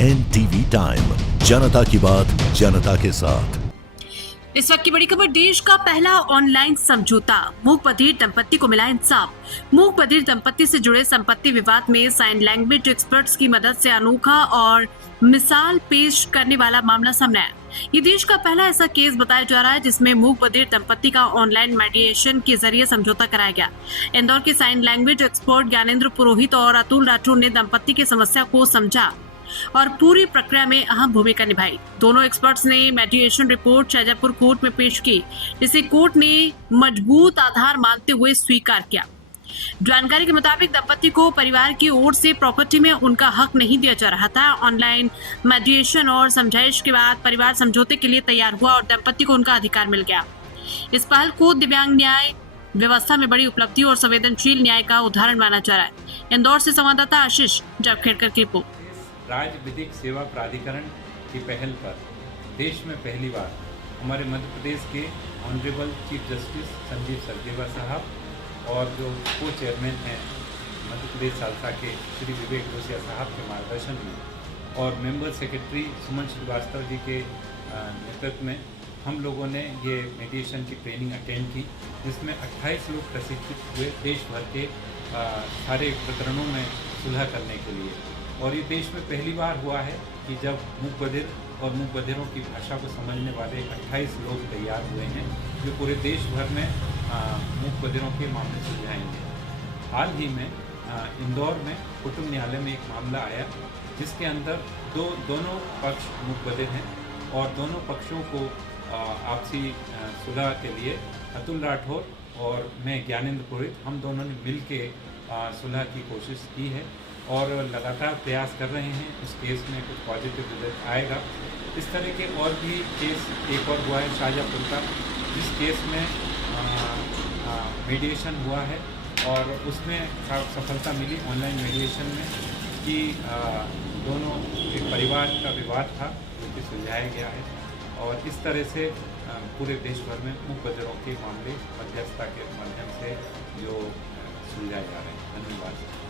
NTV time, जनता की बात जनता के साथ। इस वक्त की बड़ी खबर, देश का पहला ऑनलाइन समझौता, मूक बधिर दंपत्ति को मिला इंसाफ। मूक बधिर दंपत्ति से जुड़े संपत्ति विवाद में साइन लैंग्वेज एक्सपर्ट्स की मदद से अनोखा और मिसाल पेश करने वाला मामला सामने आया। ये देश का पहला ऐसा केस बताया जा रहा है जिसमें मूक बधिर दंपत्ति का ऑनलाइन मीडिएशन के जरिए समझौता कराया गया। इंदौर के साइन लैंग्वेज एक्सपर्ट ज्ञानेंद्र पुरोहित और अतुल राठौर ने दंपत्ति की समस्या को समझा और पूरी प्रक्रिया में अहम भूमिका निभाई। दोनों एक्सपर्ट्स ने मेडिएशन रिपोर्ट शाजापुर कोर्ट में पेश की, जिसे कोर्ट ने मजबूत आधार मानते हुए स्वीकार किया। जानकारी के मुताबिक दंपत्ति को परिवार की ओर से प्रॉपर्टी में उनका हक नहीं दिया जा रहा था। ऑनलाइन मेडिएशन और समझाइश के बाद परिवार समझौते के लिए तैयार हुआ और दंपत्ति को उनका अधिकार मिल गया। इस पहल को दिव्यांग न्याय व्यवस्था में बड़ी उपलब्धि और संवेदनशील न्याय का उदाहरण माना जा रहा है। इंदौर से संवाददाता आशीष जबखेड़कर की रिपोर्ट। राज्य विधिक सेवा प्राधिकरण की पहल पर देश में पहली बार हमारे मध्य प्रदेश के honourable chief justice Sanjeev Sardeva साहब और जो को चेयरमैन हैं मध्य प्रदेश सालसा के श्री विवेक जोशिया साहब के मार्गदर्शन में और मेंबर सेक्रेटरी सुमन श्रीवास्तव जी के नेतृत्व में हम लोगों ने ये मेडिएशन की ट्रेनिंग अटेंड की, जिसमें 28 लोग प्रशिक्षित हुए देश भर के सारे प्रकरणों में सुलह करने के लिए। और ये देश में पहली बार हुआ है कि जब मूक बधिर और मूक बधिरों की भाषा को समझने वाले 28 लोग तैयार हुए हैं जो पूरे देश भर में मूक बधिरों के मामले सुलझाएंगे। हाल ही में इंदौर में कुटुंब न्यायालय में एक मामला आया जिसके अंदर दोनों पक्ष मूक बधिर हैं और दोनों पक्षों को आपसी सुलह के लिए अतुल राठौर और मैं ज्ञानेंद्र पुरोहित हम दोनों ने मिल के सुलह की कोशिश की है और लगातार प्रयास कर रहे हैं। इस केस में कुछ पॉजिटिव रिजल्ट आएगा। इस तरह के और भी केस एक और हुआ है शाजापुर का, जिस केस में मीडिएशन हुआ है और उसमें सफलता मिली ऑनलाइन मीडिएशन में कि दोनों एक परिवार का विवाद था जो कि सुलझाया गया है और इस तरह से पूरे देश भर में मूक बधिरों के मामले मध्यस्थता के माध्यम से जो सुलझाए जा रहे हैं। धन्यवाद।